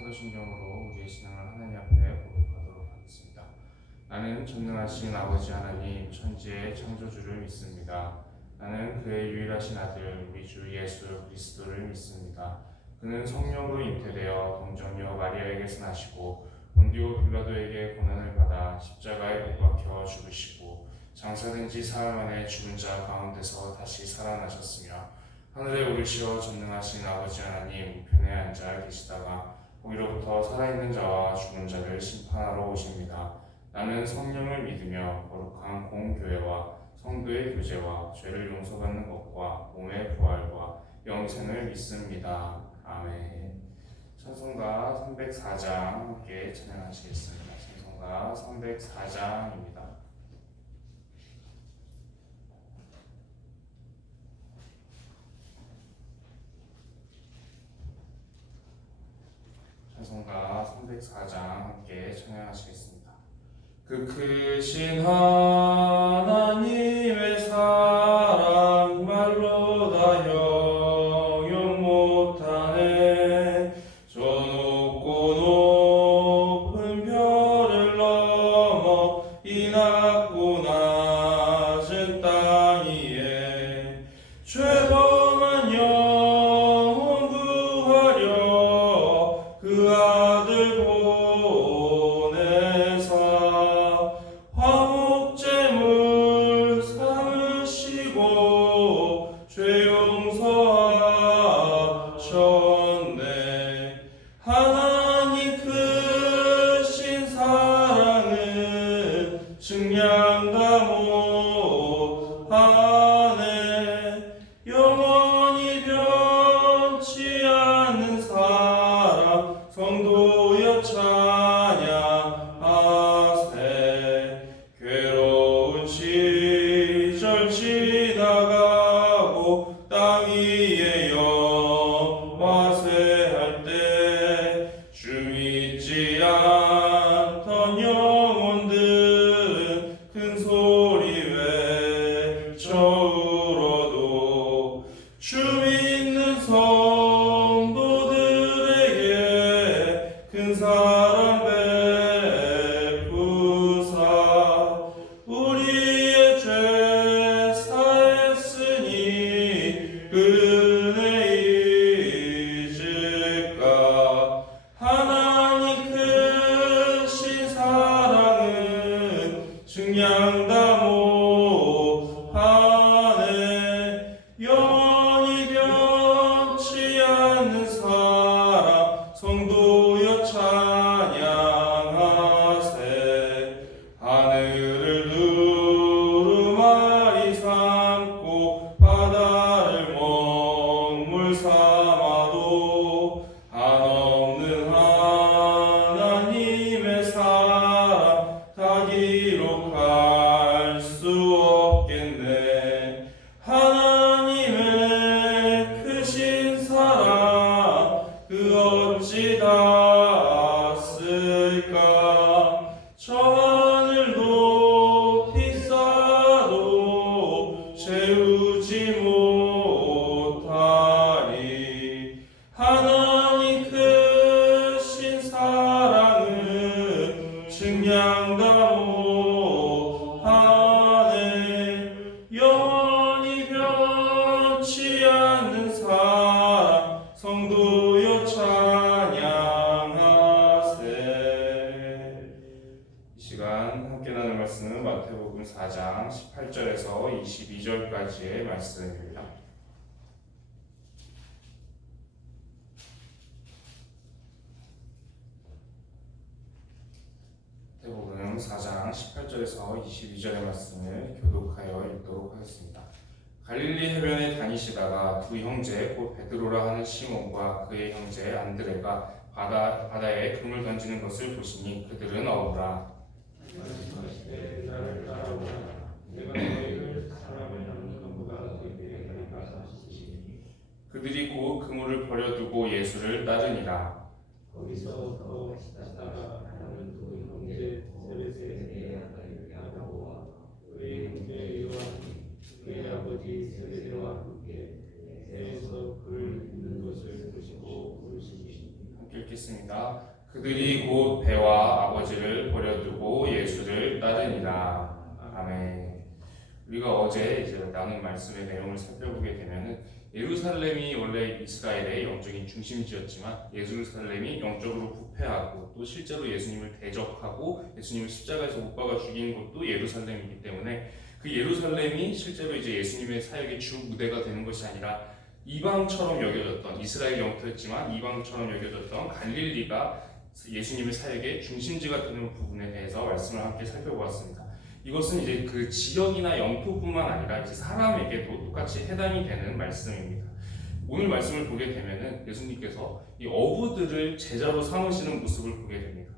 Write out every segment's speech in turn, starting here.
사도신경으로 우리의 신앙을 하나님 앞에 고백하도록 하겠습니다. 나는 전능하신 아버지 하나님 천지의 창조주를 믿습니다. 나는 그의 유일하신 아들 우리 주 예수 그리스도를 믿습니다. 그는 성령으로 잉태되어 동정녀 마리아에게서 나시고 본디오 빌라도에게 고난을 받아 십자가에 못 박혀 죽으시고 장사된 지 사흘 만에 죽은 자 가운데서 다시 살아나셨으며 하늘에 오르시어 전능하신 아버지 하나님 우편에 앉아 계시다가 거기로부터 살아있는 자와 죽은 자를 심판하러 오십니다. 나는 성령을 믿으며 거룩한 공교회와 성도의 교제와 죄를 용서받는 것과 몸의 부활과 영생을 믿습니다. 아멘. 찬송가 304장 함께 찬양하시겠습니다. 찬송가 304장입니다. 찬송가 304장 함께 찬양하시겠습니다. 그 크신 하나님의 사랑 말로 다 형용 못하네. 저 높고 높은 별을 넘어 이 낮고 낮은 땅 위에 죄범한 영혼 구하려 그 아들 보내사 화목제물 삼으시고 죄 용서하셨네. 하나님 크신 사랑은 증량 다 못하네. 영원히 변치 않는 사랑 성도여 찬양하세. 괴로운 시절 지나가고 땅 위에 영화세할 때 주 믿지 않던 영혼들은 큰 소리 외쳐 울어도 주 믿는 성도들에게 큰 사랑 베푸사 우리의 죄 사했으니 은혜 잊을까. 하나님 크신 사랑은 증량 다 못하네. 영원히 변치 않는 사랑 성도여 찬양하세. 하늘을 두루마리 삼고 바다를 먹물 삼아도 한없는 하나님의 사랑 다 기록할 수 없겠네. 하나님의 크신 사랑 그 어찌 닿았을까. 저 하늘 높이 쌓아도 채우지 못하리. 하나님 크신 사랑은 증량 다 못하네. 영원히 변치 않는 사랑 성도여 찬양하세. 이 시간 함께 나눌 말씀은 마태복음 4장 18절에서 22절까지의 말씀입니다. 마태복음 4장 18절에서 22절의 말씀을 교독하여 읽도록 하겠습니다. 갈릴리 해변에 다니시다가 두 형제 곧 베드로라 하는 시몬과 그의 형제 안드레가 바다에 금을 던지는 것을 보시니 그들은 어부라. 그들이 곧 그물을 버려두고 예수를 따르니라. 거기서 더 있다가 다른 두 형제 세베대의 아들 야고보와 그의 형제 요한이 그의 아버지 세베대와 함께 배에서 불 있는 것을 보시고 부르시니 읽겠습니다. 그들이 곧 배와 아버지를 버려두고 예수를 따르니라. 아멘. 우리가 어제 이제 나눈 말씀의 내용을 살펴보게 되면은 예루살렘이 원래 이스라엘의 영적인 중심지였지만 예루살렘이 영적으로 부패하고 또 실제로 예수님을 대적하고 예수님을 십자가에서 못 박아 죽인 곳도 예루살렘이기 때문에 그 예루살렘이 실제로 이제 예수님의 사역의 주 무대가 되는 것이 아니라 이방처럼 여겨졌던 이스라엘 영토였지만 이방처럼 여겨졌던 갈릴리가 예수님의 사역의 중심지가 되는 부분에 대해서 말씀을 함께 살펴보았습니다. 이것은 이제 그 지역이나 영토뿐만 아니라 이제 사람에게도 똑같이 해당이 되는 말씀입니다. 오늘 말씀을 보게 되면은 예수님께서 이 어부들을 제자로 삼으시는 모습을 보게 됩니다.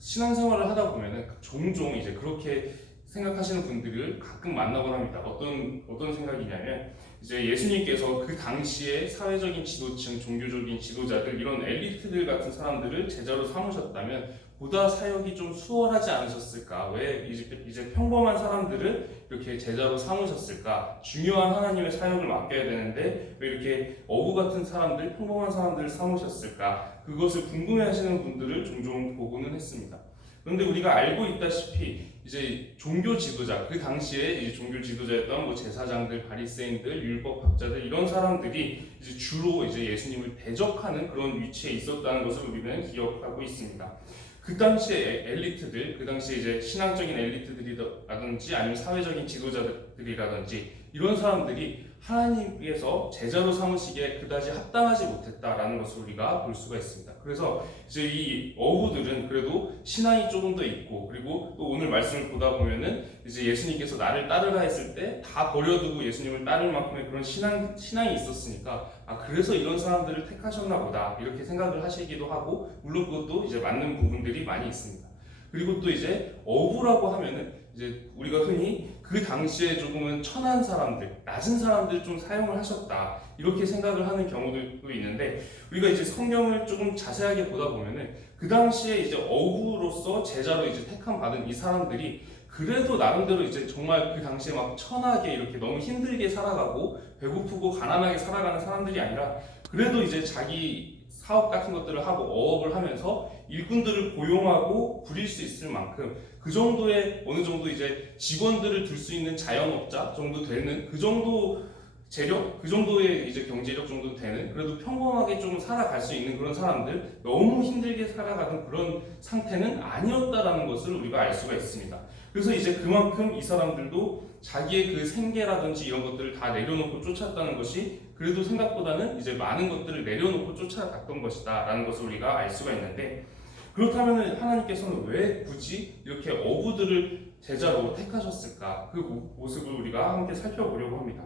신앙생활을 하다 보면은 종종 이제 그렇게 생각하시는 분들을 가끔 만나곤 합니다. 어떤 생각이냐면 이제 예수님께서 그 당시에 사회적인 지도층, 종교적인 지도자들 이런 엘리트들 같은 사람들을 제자로 삼으셨다면 보다 사역이 좀 수월하지 않으셨을까? 왜 이제 평범한 사람들을 이렇게 제자로 삼으셨을까? 중요한 하나님의 사역을 맡겨야 되는데 왜 이렇게 어부 같은 사람들, 평범한 사람들을 삼으셨을까? 그것을 궁금해하시는 분들을 종종 보고는 했습니다. 그런데 우리가 알고 있다시피 이제 종교 지도자, 그 당시에 이제 종교 지도자였던 뭐 제사장들, 바리새인들, 율법학자들 이런 사람들이 이제 주로 이제 예수님을 대적하는 그런 위치에 있었다는 것을 우리는 기억하고 있습니다. 그 당시에 엘리트들, 그 당시에 이제 신앙적인 엘리트들이라든지 아니면 사회적인 지도자들이라든지 이런 사람들이 하나님께서 제자로 삼으시기에 그다지 합당하지 못했다라는 것을 우리가 볼 수가 있습니다. 그래서 이제 이 어부들은 그래도 신앙이 조금 더 있고 그리고 또 오늘 말씀을 보다 보면은 이제 예수님께서 나를 따르라 했을 때 다 버려두고 예수님을 따를 만큼의 그런 신앙이 있었으니까 그래서 이런 사람들을 택하셨나 보다 이렇게 생각을 하시기도 하고 물론 그것도 이제 맞는 부분들이 많이 있습니다. 그리고 또 이제 어부라고 하면은 이제 우리가 흔히 그 당시에 조금은 천한 사람들, 낮은 사람들 좀 사용을 하셨다 이렇게 생각을 하는 경우들도 있는데 우리가 이제 성경을 조금 자세하게 보다 보면은 그 당시에 이제 어부로서 제자로 이제 택함 받은 이 사람들이 그래도 나름대로 이제 정말 그 당시에 막 천하게 이렇게 너무 힘들게 살아가고 배고프고 가난하게 살아가는 사람들이 아니라 그래도 이제 자기 사업 같은 것들을 하고 어업을 하면서 일꾼들을 고용하고 부릴 수 있을 만큼 그 정도의 어느 정도 이제 직원들을 둘 수 있는 자영업자 정도 되는 그 정도 재력, 그 정도의 이제 경제력 정도 되는 그래도 평범하게 좀 살아갈 수 있는 그런 사람들 너무 힘들게 살아가는 그런 상태는 아니었다라는 것을 우리가 알 수가 있습니다. 그래서 이제 그만큼 이 사람들도 자기의 그 생계라든지 이런 것들을 다 내려놓고 쫓았다는 것이 그래도 생각보다는 이제 많은 것들을 내려놓고 쫓아갔던 것이다 라는 것을 우리가 알 수가 있는데 그렇다면 하나님께서는 왜 굳이 이렇게 어부들을 제자로 택하셨을까? 그 모습을 우리가 함께 살펴보려고 합니다.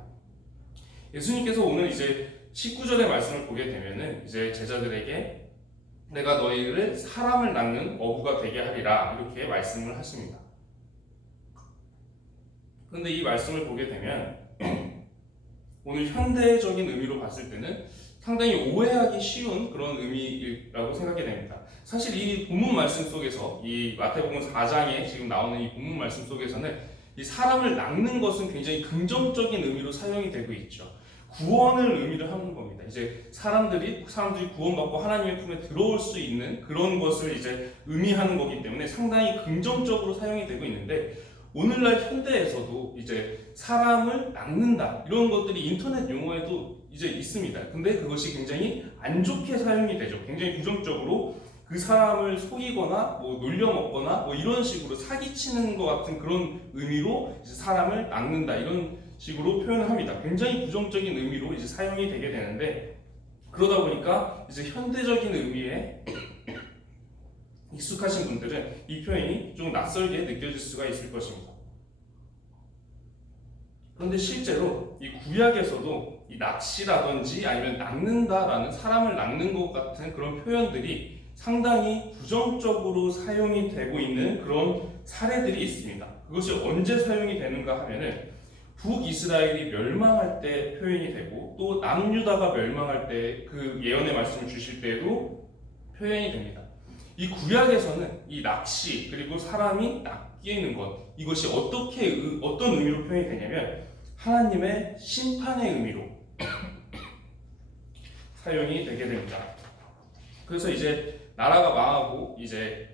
예수님께서 오늘 이제 19절의 말씀을 보게 되면은 이제 제자들에게 내가 너희를 사람을 낳는 어부가 되게 하리라 이렇게 말씀을 하십니다. 그런데 이 말씀을 보게 되면 오늘 현대적인 의미로 봤을 때는 상당히 오해하기 쉬운 그런 의미라고 생각이 됩니다. 사실 이 본문 말씀 속에서 이 마태복음 4장에 지금 나오는 이 본문 말씀 속에서는 이 사람을 낳는 것은 굉장히 긍정적인 의미로 사용이 되고 있죠. 구원을 의미를 하는 겁니다. 이제 사람들이 구원받고 하나님의 품에 들어올 수 있는 그런 것을 이제 의미하는 거기 때문에 상당히 긍정적으로 사용이 되고 있는데 오늘날 현대에서도 이제 사람을 낳는다 이런 것들이 인터넷 용어에도 이제 있습니다. 근데 그것이 굉장히 안 좋게 사용이 되죠. 굉장히 부정적으로 그 사람을 속이거나 뭐 놀려먹거나 뭐 이런 식으로 사기치는 것 같은 그런 의미로 이제 사람을 낳는다 이런 식으로 표현을 합니다. 굉장히 부정적인 의미로 이제 사용이 되게 되는데 그러다 보니까 이제 현대적인 의미에 익숙하신 분들은 이 표현이 좀 낯설게 느껴질 수가 있을 것입니다. 그런데 실제로 이 구약에서도 이 낚시라든지 아니면 낳는다라는 사람을 낳는 것 같은 그런 표현들이 상당히 부정적으로 사용이 되고 있는 그런 사례들이 있습니다. 그것이 언제 사용이 되는가 하면은 북이스라엘이 멸망할 때 표현이 되고 또 남유다가 멸망할 때 그 예언의 말씀을 주실 때에도 표현이 됩니다. 이 구약에서는 이 낚시 그리고 사람이 낚이는 것 이것이 어떤 의미로 표현이 되냐면 하나님의 심판의 의미로 사용이 되게 됩니다. 그래서 이제 나라가 망하고 이제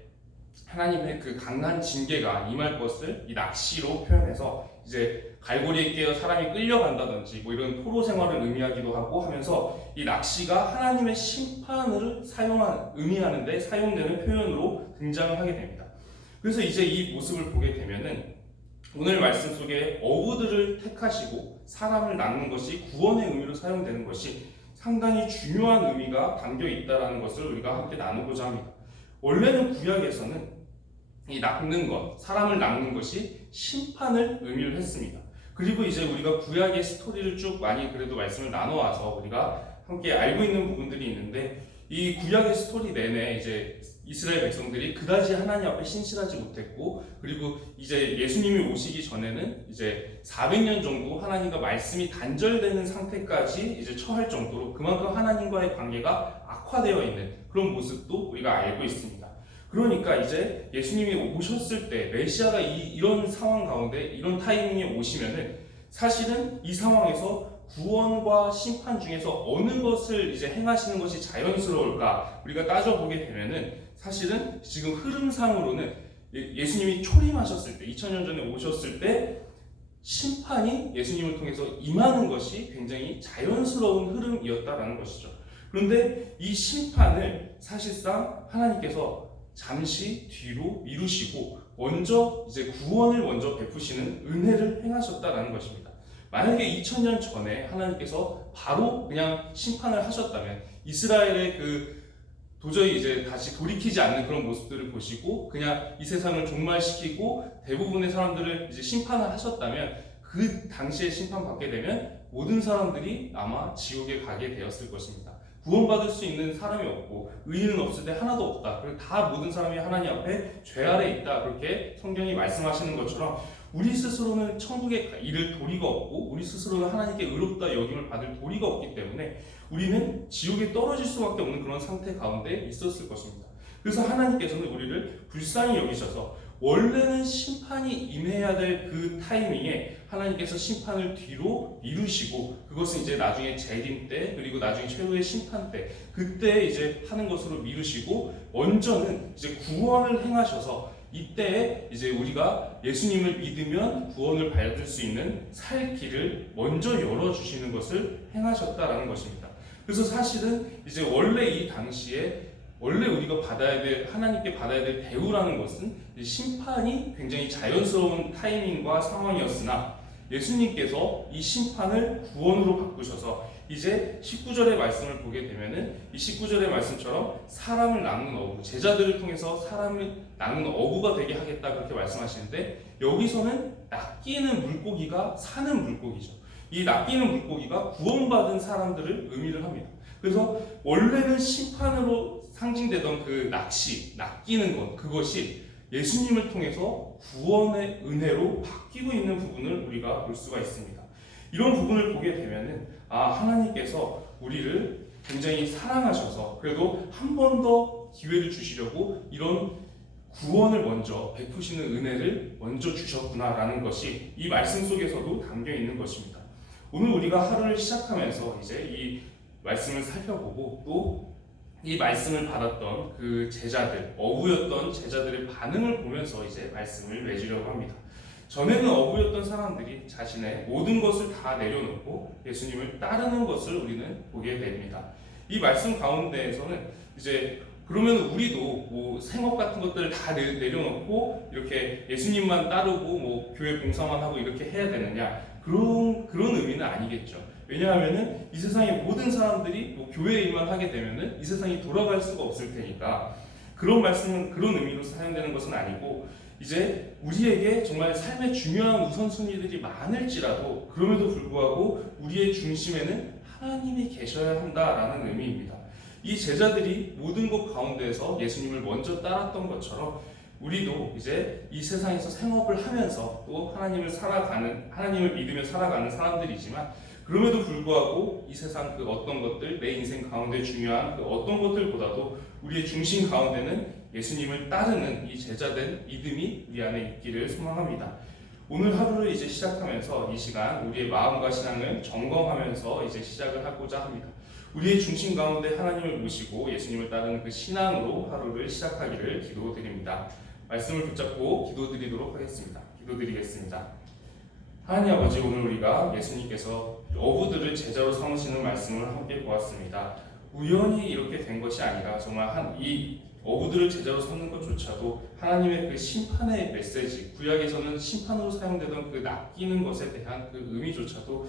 하나님의 그 강한 징계가 임할 것을 이 낚시로 표현해서 이제 갈고리에 끼어 사람이 끌려간다든지 뭐 이런 포로 생활을 의미하기도 하고 하면서 이 낚시가 하나님의 심판을 의미하는데 사용되는 표현으로 등장을 하게 됩니다. 그래서 이제 이 모습을 보게 되면은 오늘 말씀 속에 어부들을 택하시고 사람을 낚는 것이 구원의 의미로 사용되는 것이 상당히 중요한 의미가 담겨 있다는 것을 우리가 함께 나누고자 합니다. 원래는 구약에서는 이 낚는 것, 사람을 낚는 것이 심판을 의미를 했습니다. 그리고 이제 우리가 구약의 스토리를 쭉 많이 그래도 말씀을 나눠와서 우리가 함께 알고 있는 부분들이 있는데 이 구약의 스토리 내내 이제 이스라엘 백성들이 그다지 하나님 앞에 신실하지 못했고 그리고 이제 예수님이 오시기 전에는 이제 400년 정도 하나님과 말씀이 단절되는 상태까지 이제 처할 정도로 그만큼 하나님과의 관계가 악화되어 있는 그런 모습도 우리가 알고 있습니다. 그러니까 이제 예수님이 오셨을 때 메시아가 이런 상황 가운데 이런 타이밍에 오시면은 사실은 이 상황에서 구원과 심판 중에서 어느 것을 이제 행하시는 것이 자연스러울까 우리가 따져보게 되면은 사실은 지금 흐름상으로는 예수님이 초림하셨을 때 2000년 전에 오셨을 때 심판이 예수님을 통해서 임하는 것이 굉장히 자연스러운 흐름이었다라는 것이죠. 그런데 이 심판을 사실상 하나님께서 잠시 뒤로 미루시고 먼저 이제 구원을 먼저 베푸시는 은혜를 행하셨다라는 것입니다. 만약에 2000년 전에 하나님께서 바로 그냥 심판을 하셨다면 이스라엘의 도저히 이제 다시 돌이키지 않는 그런 모습들을 보시고 그냥 이 세상을 종말시키고 대부분의 사람들을 이제 심판을 하셨다면 그 당시에 심판받게 되면 모든 사람들이 아마 지옥에 가게 되었을 것입니다. 구원받을 수 있는 사람이 없고 의인은 없을 때 하나도 없다. 그리고 다 모든 사람이 하나님 앞에 죄 아래 있다. 그렇게 성경이 말씀하시는 것처럼 우리 스스로는 천국에 이를 도리가 없고 우리 스스로는 하나님께 의롭다 여김을 받을 도리가 없기 때문에 우리는 지옥에 떨어질 수밖에 없는 그런 상태 가운데 있었을 것입니다. 그래서 하나님께서는 우리를 불쌍히 여기셔서 원래는 심판이 임해야 될 그 타이밍에 하나님께서 심판을 뒤로 미루시고 그것은 이제 나중에 재림 때 그리고 나중에 최후의 심판 때 그때 이제 하는 것으로 미루시고 먼저는 이제 구원을 행하셔서 이때 이제 우리가 예수님을 믿으면 구원을 받을 수 있는 살 길을 먼저 열어주시는 것을 행하셨다라는 것입니다. 그래서 사실은 이제 원래 이 당시에 원래 우리가 하나님께 받아야 될 대우라는 것은 심판이 굉장히 자연스러운 타이밍과 상황이었으나 예수님께서 이 심판을 구원으로 바꾸셔서 이제 19절의 말씀을 보게 되면은 이 19절의 말씀처럼 사람을 낚는 어부, 제자들을 통해서 사람을 낚는 어부가 되게 하겠다 그렇게 말씀하시는데 여기서는 낚이는 물고기가 사는 물고기죠. 이 낚이는 물고기가 구원받은 사람들을 의미를 합니다. 그래서 원래는 심판으로 상징되던 그 낚이는 것, 그것이 예수님을 통해서 구원의 은혜로 바뀌고 있는 부분을 우리가 볼 수가 있습니다. 이런 부분을 보게 되면은 하나님께서 우리를 굉장히 사랑하셔서 그래도 한 번 더 기회를 주시려고 이런 구원을 먼저 베푸시는 은혜를 먼저 주셨구나라는 것이 이 말씀 속에서도 담겨 있는 것입니다. 오늘 우리가 하루를 시작하면서 이제 이 말씀을 살펴보고 또 이 말씀을 받았던 그 제자들, 어부였던 제자들의 반응을 보면서 이제 말씀을 맺으려고 합니다. 전에는 어부였던 사람들이 자신의 모든 것을 다 내려놓고 예수님을 따르는 것을 우리는 보게 됩니다. 이 말씀 가운데에서는 이제 그러면 우리도 뭐 생업 같은 것들을 다 내려놓고 이렇게 예수님만 따르고 뭐 교회 봉사만 하고 이렇게 해야 되느냐 그런 의미는 아니겠죠. 왜냐하면은 이 세상의 모든 사람들이 뭐 교회 일만 하게 되면은 이 세상이 돌아갈 수가 없을 테니까 그런 말씀은 그런 의미로 사용되는 것은 아니고 이제 우리에게 정말 삶의 중요한 우선순위들이 많을지라도 그럼에도 불구하고 우리의 중심에는 하나님이 계셔야 한다라는 의미입니다. 이 제자들이 모든 것 가운데에서 예수님을 먼저 따랐던 것처럼 우리도 이제 이 세상에서 생업을 하면서 또 하나님을 믿으며 살아가는 사람들이지만 그럼에도 불구하고 이 세상 그 어떤 것들, 내 인생 가운데 중요한 그 어떤 것들보다도 우리의 중심 가운데는 예수님을 따르는 이 제자된 믿음이 우리 안에 있기를 소망합니다. 오늘 하루를 이제 시작하면서 이 시간 우리의 마음과 신앙을 점검하면서 이제 시작을 하고자 합니다. 우리의 중심 가운데 하나님을 모시고 예수님을 따르는 그 신앙으로 하루를 시작하기를 기도드립니다. 말씀을 붙잡고 기도드리도록 하겠습니다. 기도드리겠습니다. 하나님 아버지, 오늘 우리가 예수님께서 어부들을 제자로 삼으시는 말씀을 함께 보았습니다. 우연히 이렇게 된 것이 아니라 정말 이 어부들을 제자로 삼는 것조차도 하나님의 그 심판의 메시지, 구약에서는 심판으로 사용되던 그 낚이는 것에 대한 그 의미조차도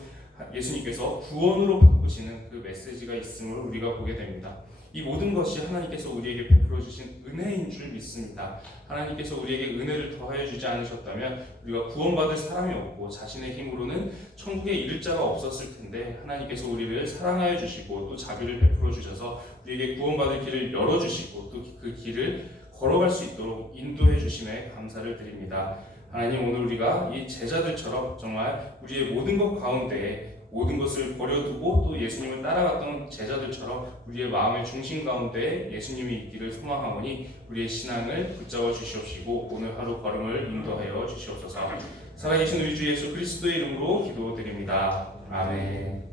예수님께서 구원으로 바꾸시는 그 메시지가 있음을 우리가 보게 됩니다. 이 모든 것이 하나님께서 우리에게 베풀어 주신 은혜인 줄 믿습니다. 하나님께서 우리에게 은혜를 더하여 주지 않으셨다면 우리가 구원받을 사람이 없고 자신의 힘으로는 천국에 이를 자가 없었을 텐데, 하나님께서 우리를 사랑하여 주시고 또 자비를 베풀어 주셔서 우리에게 구원받을 길을 열어주시고 또 그 길을 걸어갈 수 있도록 인도해 주심에 감사를 드립니다. 하나님, 오늘 우리가 이 제자들처럼 정말 우리의 모든 것 가운데 모든 것을 버려두고 또 예수님을 따라갔던 제자들처럼 우리의 마음의 중심 가운데 예수님이 있기를 소망하오니 우리의 신앙을 붙잡아 주시옵시고 오늘 하루 걸음을 인도하여 주시옵소서. 살아계신 우리 주 예수 그리스도의 이름으로 기도드립니다. 아멘.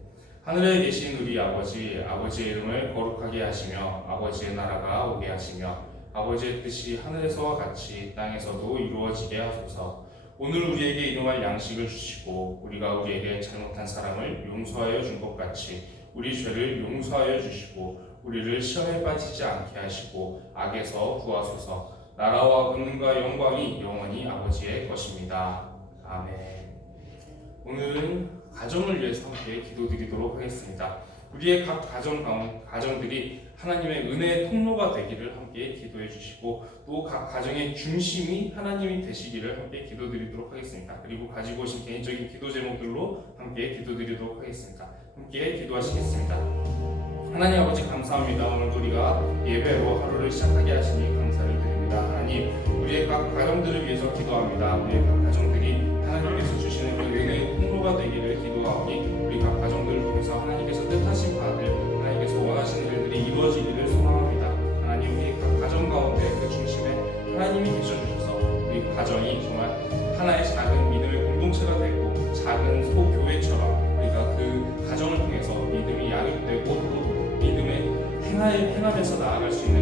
하늘에 계신 우리 아버지, 아버지의 이름을 거룩하게 하시며 아버지의 나라가 오게 하시며 아버지의 뜻이 하늘에서와 같이 땅에서도 이루어지게 하소서. 오늘 우리에게 일용할 양식을 주시고 우리가 우리에게 잘못한 사람을 용서하여 준 것 같이 우리 죄를 용서하여 주시고 우리를 시험에 빠지지 않게 하시고 악에서 구하소서. 나라와 권능과 영광이 영원히 아버지의 것입니다. 아멘. 오늘은 가정을 위해서 함께 기도드리도록 하겠습니다. 우리의 각 가정들이 하나님의 은혜의 통로가 되기를 함께 기도해 주시고 또 각 가정의 중심이 하나님이 되시기를 함께 기도드리도록 하겠습니다. 그리고 가지고 오신 개인적인 기도 제목들로 함께 기도드리도록 하겠습니다. 함께 기도하시겠습니다. 하나님 아버지, 감사합니다. 오늘도 우리가 예배로 하루를 시작하게 하시니 감사를 드립니다. 하나님, 우리의 각 가정들을 위해서 기도합니다. 우리의 각 가정들이 하나님께서 주시는 그 은혜의 통로가 되기를 기도하오니 우리 각 가정들을 통해서 하나님께서 뜻하신 바들, 하나님께서 원하시는 일들이 이루어지기를 소망합니다. 하나님, 우리 각 가정 가운데 그 중심에 하나님이 계셔주셔서 우리 가정이 정말 하나의 작은 믿음의 공동체가 되고 작은 소교회처럼 우리가 그 가정을 통해서 믿음이 양육되고 또 믿음의 행하면서 나아갈 수 있는